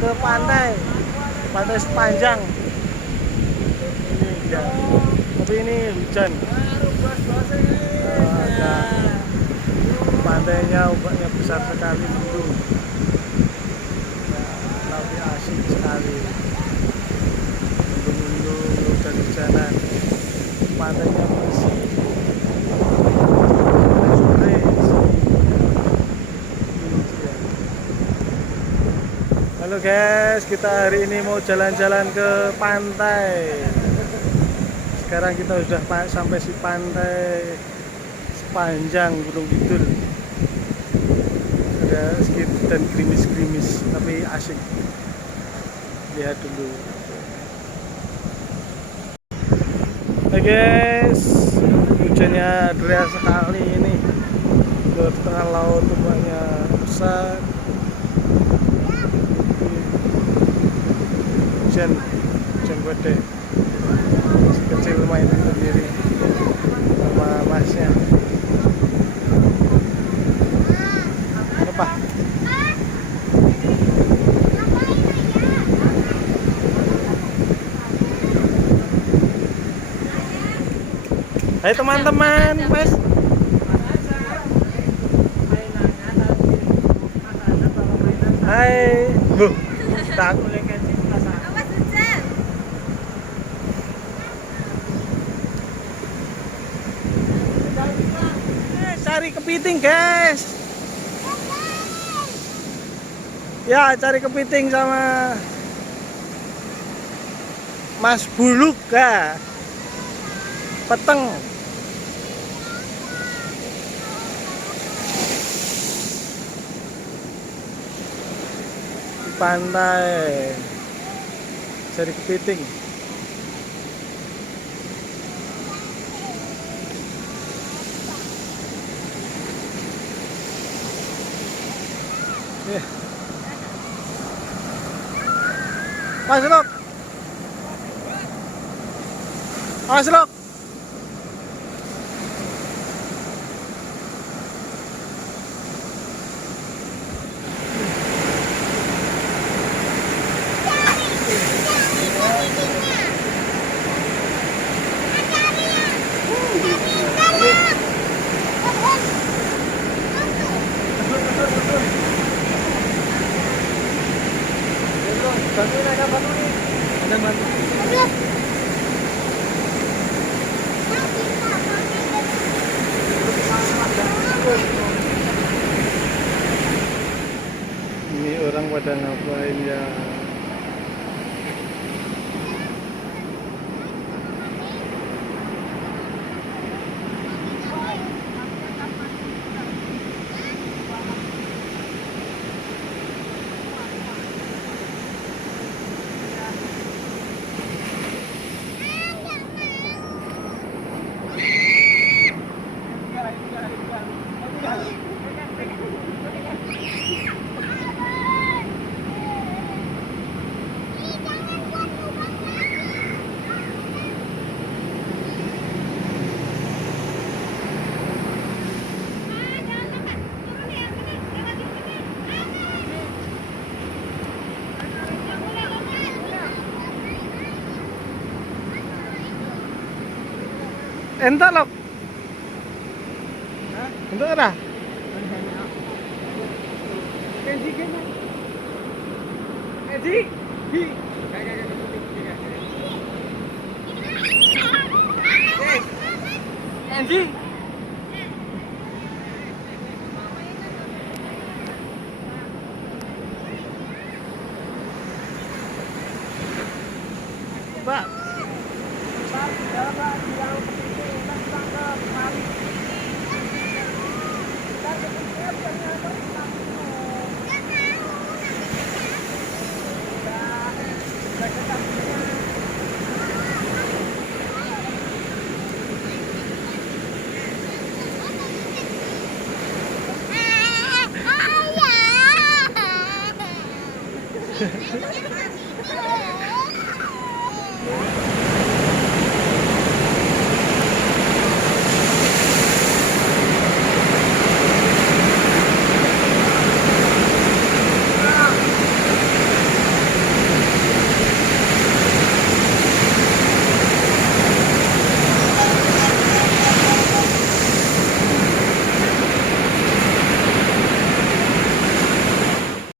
ke pantai, pantai sepanjang ini dia. Tapi ini hujan. Pantainya ombaknya besar sekali, mendung. Ya, tapi asik sekali. Mendung-mendung, hujan-hujanan. Pantainya bersih. Sore. Halo guys, kita hari ini mau jalan-jalan ke pantai. Sekarang kita sudah sampai si pantai sepanjang Gunung Kidul. Ada sedikit dan gerimis-gerimis, tapi asik. Lihat dulu. Oke guys, hujannya deras sekali ini. Di tengah laut ombaknya besar. Hujan gede. Si kecil main sendiri sama masnya. Apa? Hai teman-teman, Mas. Hai. Tak boleh kasih perasaan. Awas hujan. Cari kepiting, guys. Ya, cari kepiting sama Mas Buluk ya. Peteng. Di pantai. Cari kepiting. Masuk. Masuk. Bantuin ada batu nih. Ada batu. Ini orang pada ngapain ya? Entar loh. Entar ada. Pak.